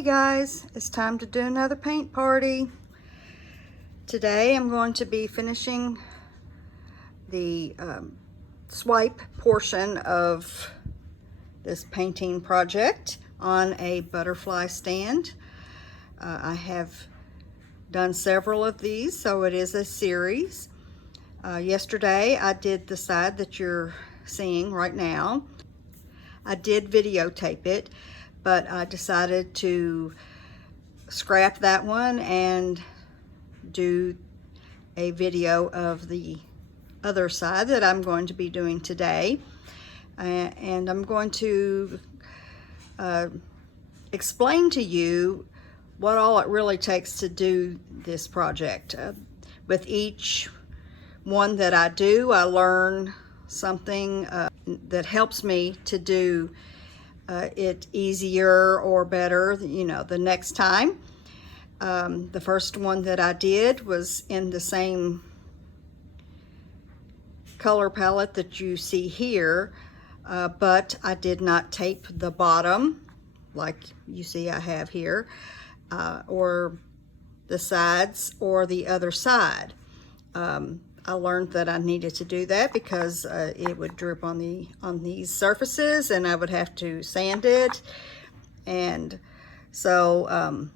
Hey guys, it's time to do another paint party. Today I'm going to be finishing the swipe portion of this painting project on a butterfly stand. I have done several of these, so it is a series. Yesterday I did the side that you're seeing right now. I did videotape it, but I decided to scrap that one and do a video of the other side that I'm going to be doing today. And I'm going to explain to you what all it really takes to do this project. With each one that I do, I learn something that helps me to do it easier or better, you know, the next time. The first one that I did was in the same color palette that you see here, but I did not tape the bottom like you see I have here, or the sides or the other side. I learned that I needed to do that because it would drip on these surfaces and I would have to sand it. And so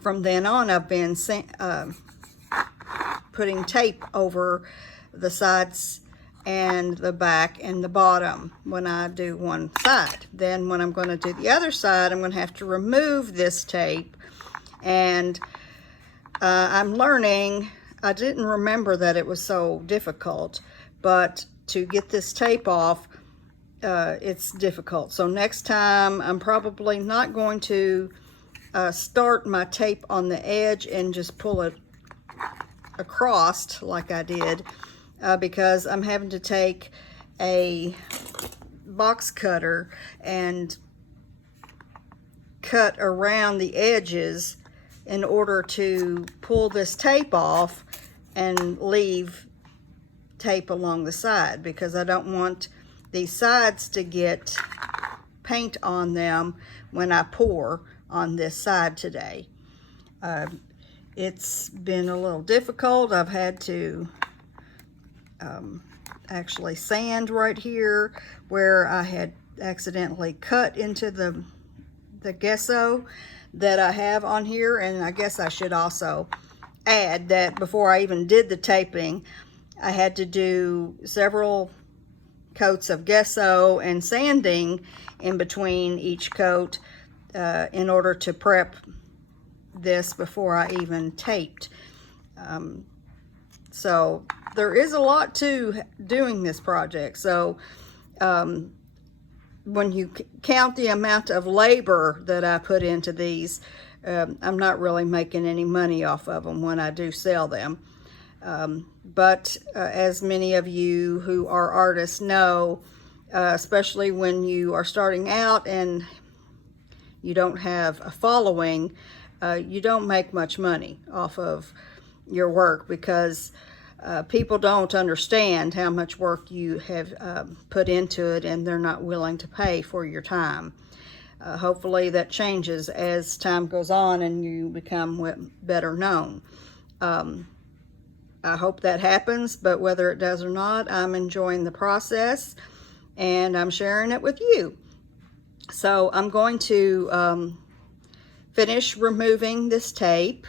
from then on I've been putting tape over the sides and the back and the bottom when I do one side. Then when I'm going to do the other side, I'm going to have to remove this tape. And I'm learning. I didn't remember that it was so difficult, but to get this tape off, it's difficult. So next time I'm probably not going to start my tape on the edge and just pull it across like I did, because I'm having to take a box cutter and cut around the edges in order to pull this tape off and leave tape along the side, because I don't want these sides to get paint on them when I pour on this side today. It's been a little difficult. I've had to actually sand right here where I had accidentally cut into the gesso that I have on here. And I guess I should also add that before I even did the taping, I had to do several coats of gesso and sanding in between each coat in order to prep this before I even taped. So there is a lot to doing this project. So when you count the amount of labor that I put into these, I'm not really making any money off of them when I do sell them. But as many of you who are artists know, especially when you are starting out and you don't have a following, you don't make much money off of your work, because people don't understand how much work you have put into it, and they're not willing to pay for your time. Hopefully that changes as time goes on and you become better known. I hope that happens, but whether it does or not, I'm enjoying the process and I'm sharing it with you. So I'm going to finish removing this tape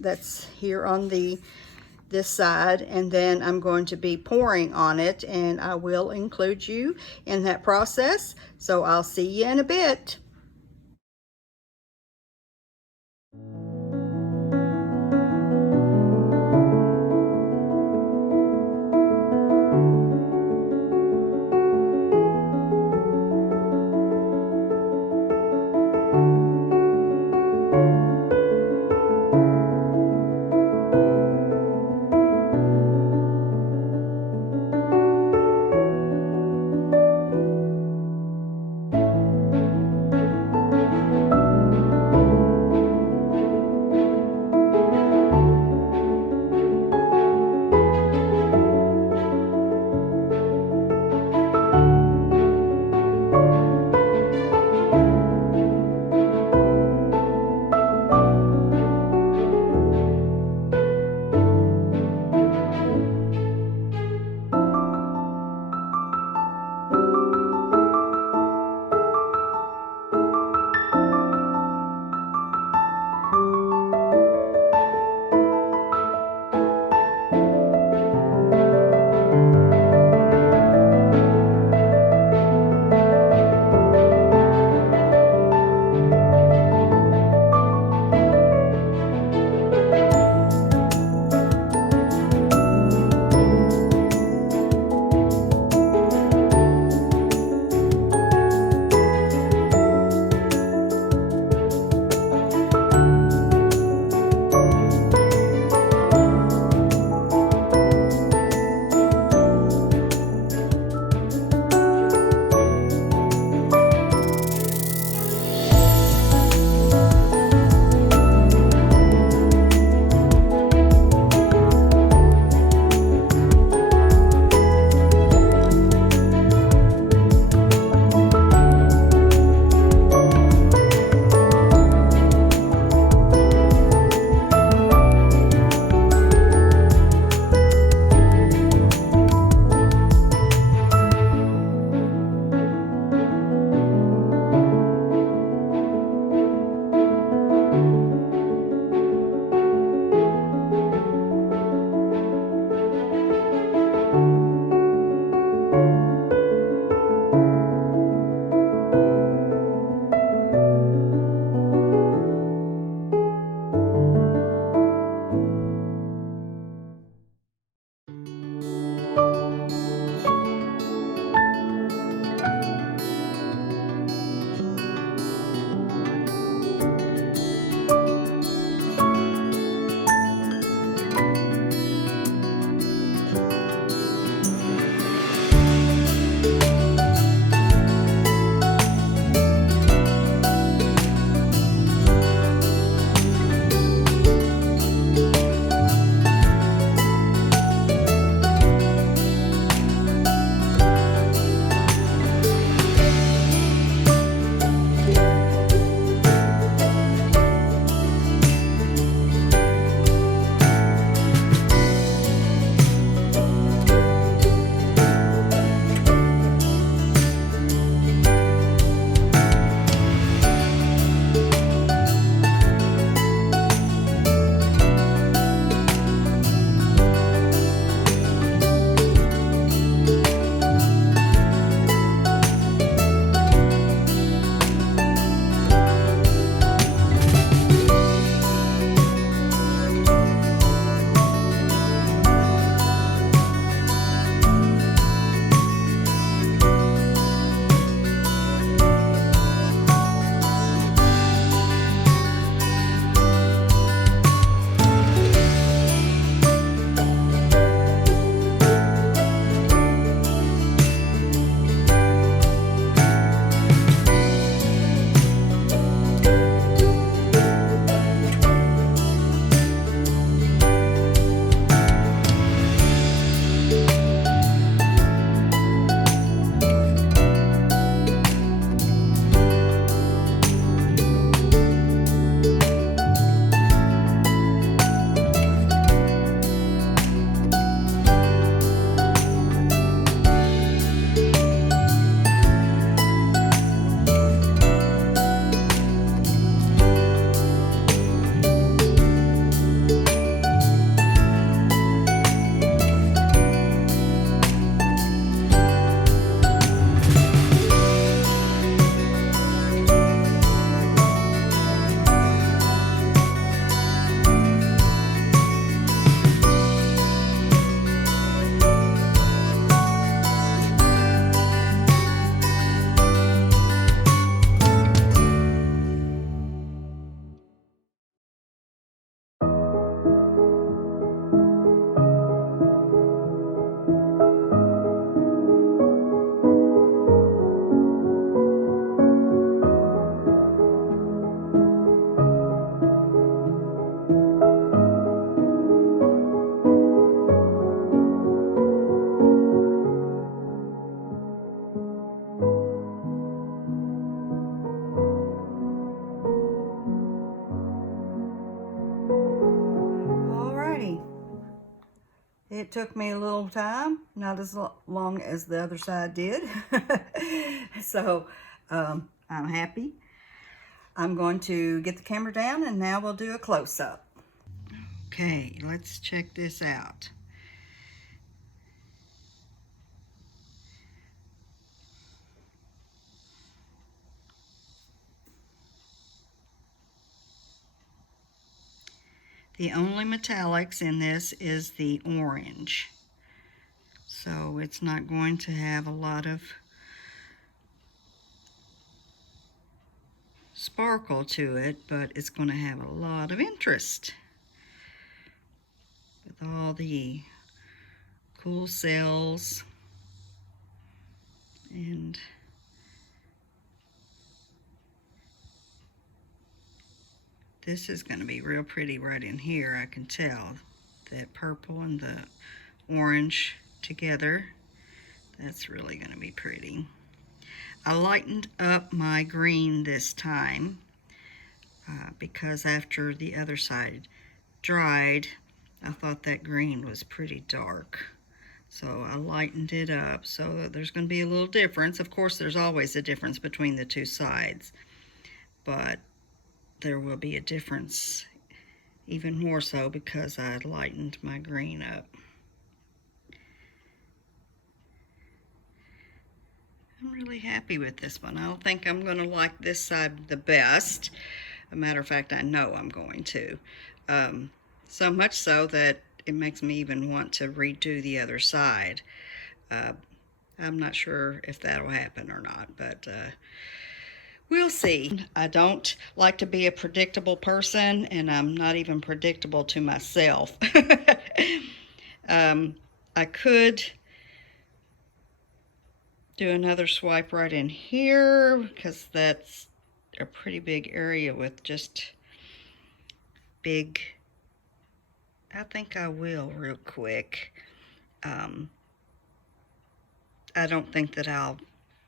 that's here on this side, and then I'm going to be pouring on it, and I will include you in that process. So I'll see you in a bit. It took me a little time, not as long as the other side did. So I'm happy. I'm going to get the camera down and now we'll do a close-up. Okay, let's check this out. The only metallics in this is the orange. So it's not going to have a lot of sparkle to it, but it's going to have a lot of interest with all the cool cells. And this is going to be real pretty right in here. I can tell that purple and the orange together. That's really going to be pretty. I lightened up my green this time because after the other side dried, I thought that green was pretty dark. So I lightened it up so there's going to be a little difference. Of course, there's always a difference between the two sides, but there will be a difference even more so because I lightened my green up. I'm really happy with this one. I don't think I'm going to like this side the best. As a matter of fact, I know I'm going to. So much so that it makes me even want to redo the other side. I'm not sure if that'll happen or not, but we'll see. I don't like to be a predictable person, and I'm not even predictable to myself. I could do another swipe right in here because that's a pretty big area with just big. I think I will real quick. I don't think that I'll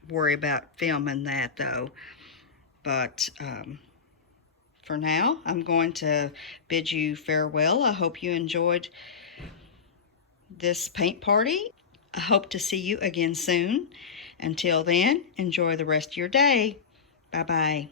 worry about filming that though, but for now I'm going to bid you farewell. I hope you enjoyed this paint party. I hope to see you again soon. Until then, enjoy the rest of your day. Bye-bye.